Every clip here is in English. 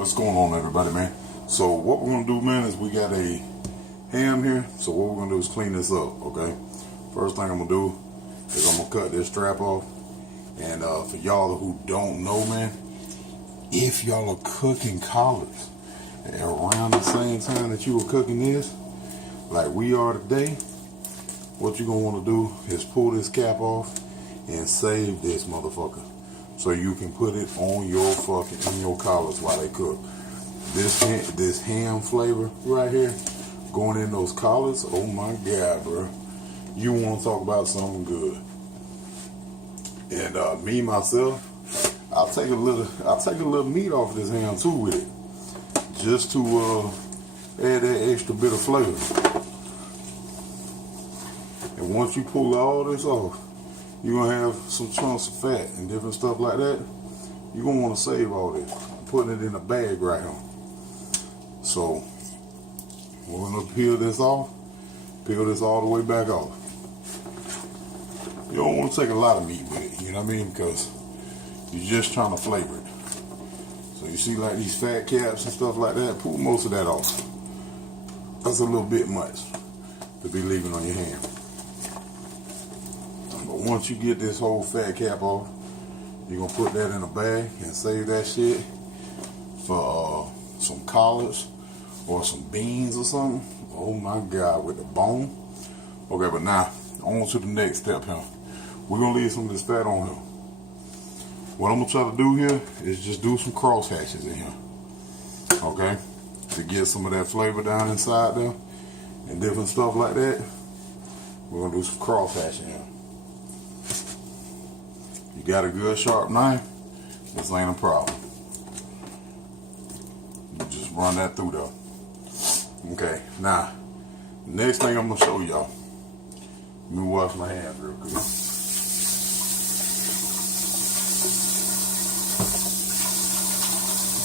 What's going on, everybody, man? So what we're gonna do, man, is we got a ham here. So what we're gonna do is clean this up, okay? First thing I'm gonna do is I'm gonna cut this strap off. And for y'all who don't know, man, if y'all are cooking collards around the same time that you were cooking this, like we are today, what you're gonna want to do is pull this cap off and save this motherfucker, so you can put it on your in your collards while they cook. This ham flavor right here going in those collards, oh my god, bro, you want to talk about something good. And me myself, I'll take a little meat off this ham too with it, just to add that extra bit of flavor. And once you pull all this off, you're gonna have some chunks of fat and different stuff like that. You're gonna want to save all this. I'm putting it in a bag right now. So we're gonna peel this all the way back off. You don't want to take a lot of meat with it, you know what I mean? Because you're just trying to flavor it. So you see like these fat caps and stuff like that, pull most of that off. That's a little bit much to be leaving on your ham. But once you get this whole fat cap off, you're gonna put that in a bag and save that shit for some collards or some beans or something. Oh my god, with the bone. Okay, but now on to the next step here. We're gonna leave some of this fat on here. What I'm gonna try to do here is just do some cross hatches in here, okay, to get some of that flavor down inside there and different stuff like that. We're gonna do some cross hatching here. You got a good sharp knife, this ain't a problem. You just run that through there. Okay, now next thing I'm gonna show y'all. Let me wash my hands real quick.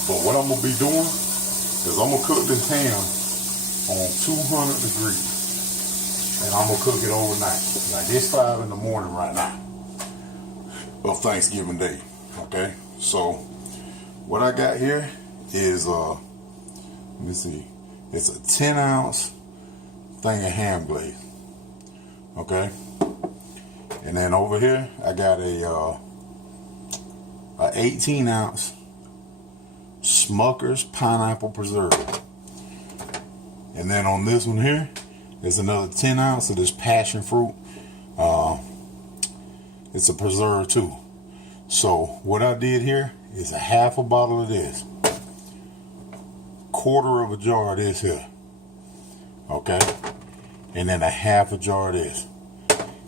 But what I'm gonna be doing is I'm gonna cook this ham on 200 degrees, and I'm gonna cook it overnight. Like it's 5 in the morning right now of Thanksgiving Day. Okay, so what I got here is let me see, it's a 10-ounce thing of ham glaze. Okay, and then over here I got a 18-ounce Smucker's pineapple preserve, and then on this one here is another 10 ounce of this passion fruit. It's a preserve too. So what I did here is a half a bottle of this, quarter of a jar of this here, okay, and then a half a jar of this.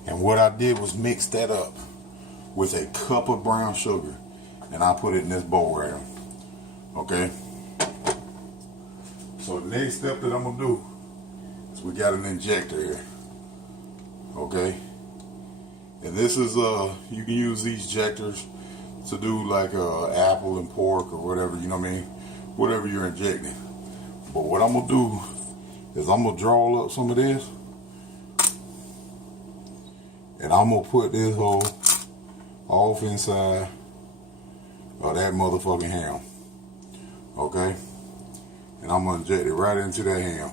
And what I did was mix that up with a cup of brown sugar, and I put it in this bowl right here. Okay. So the next step that I'm gonna do is we got an injector here. Okay. And this is you can use these injectors to do like apple and pork or whatever, you know what I mean? Whatever you're injecting. But what I'm gonna do is I'm gonna draw up some of this, and I'm gonna put this whole off inside of that motherfucking ham. Okay, and I'm gonna inject it right into that ham.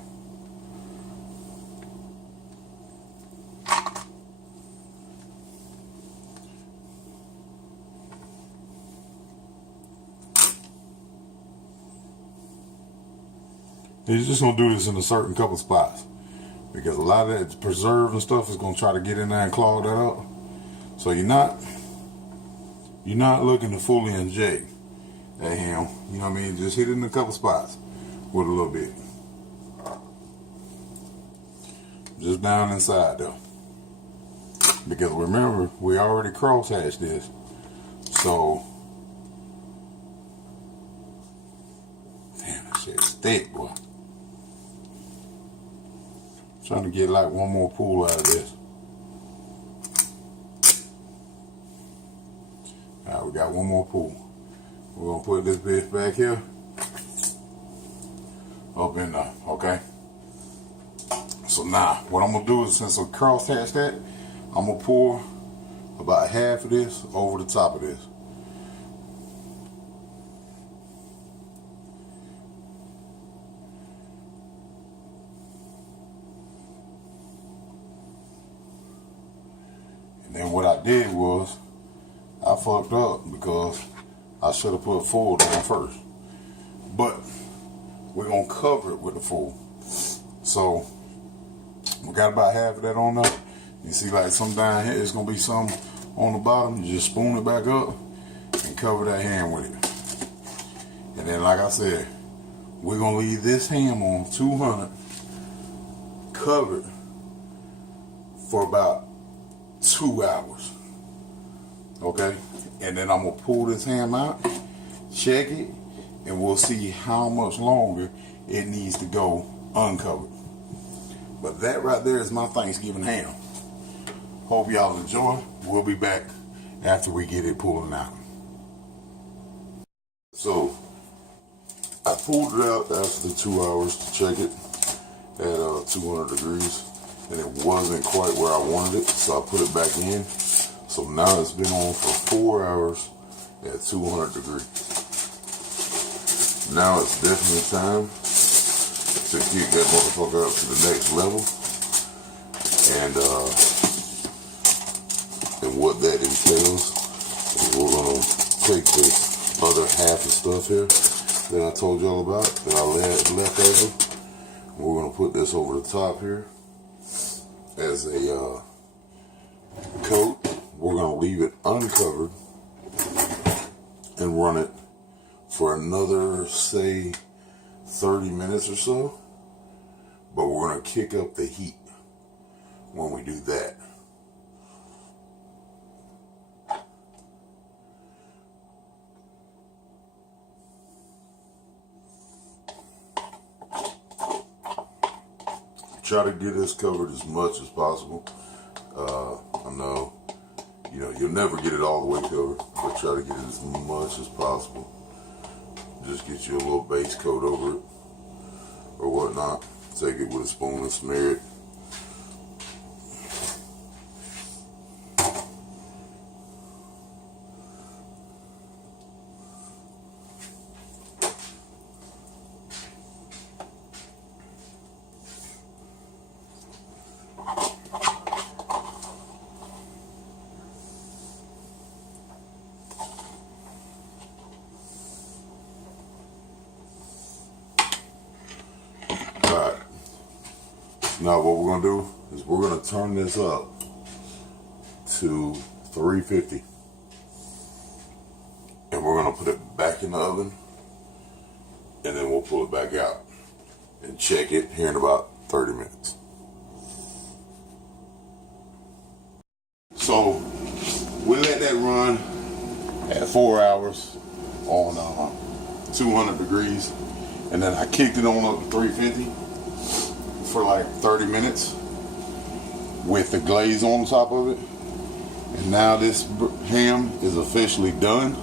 You're just gonna do this in a certain couple spots, because a lot of that preserve and stuff is gonna try to get in there and clog that up. So you're not looking to fully inject that ham, you know what I mean? Just hit it in a couple spots with a little bit. Just down inside though. Because remember, we already cross-hatched this. So, damn, that shit's thick, boy. I'm trying to get like one more pull out of this. Alright, we got one more pull. We're gonna put this bitch back here, up in there, okay? So now, what I'm gonna do is, since I cross-hatched that, I'm gonna pour about half of this over the top of this. And what I did was I fucked up because I should have put full down first. But we're gonna cover it with the full. So we got about half of that on there. You see, like some down here, it's gonna be some on the bottom. You just spoon it back up and cover that ham with it. And then, like I said, we're gonna leave this ham on 200 covered for about 2 hours. Okay? And then I'm gonna pull this ham out, check it, and we'll see how much longer it needs to go uncovered. But that right there is my Thanksgiving ham. Hope y'all enjoy. We'll be back after we get it pulling out. So I pulled it out after the 2 hours to check it at 200 degrees, and it wasn't quite where I wanted it, so I put it back in. So now it's been on for 4 hours at 200 degrees. Now it's definitely time to kick that motherfucker up to the next level. And what that entails is we're gonna take this other half of stuff here that I told y'all about, that I left over. We're gonna put this over the top here as a coat. We're gonna leave it uncovered and run it for another, say, 30 minutes or so. But we're gonna kick up the heat when we do that. Try to get this covered as much as possible. I know, you'll never get it all the way covered, but try to get it as much as possible. Just get you a little base coat over it or whatnot. Take it with a spoon and smear it. Now what we're gonna do is we're gonna turn this up to 350, and we're gonna put it back in the oven, and then we'll pull it back out and check it here in about 30 minutes. So we let that run at 4 hours on 200 degrees, and then I kicked it on up to 350 for like 30 minutes with the glaze on top of it. And now this ham is officially done.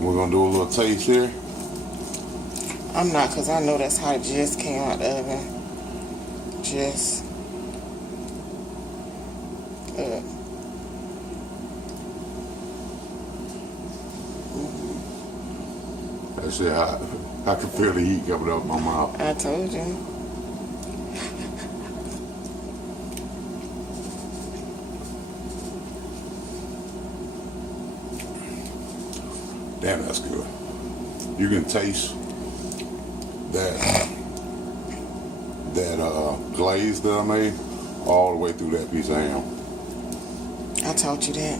We're gonna do a little taste here. I'm not, because I know that's how it just came out the oven. Just That shit hot. I can feel the heat coming out my mouth. I told you. Damn, that's good. You can taste that glaze that I made all the way through that piece of ham. I taught you that.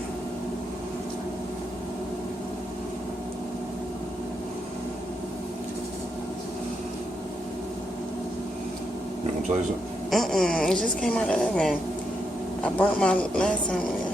You want to taste it? It just came out of the oven. I burnt my last time.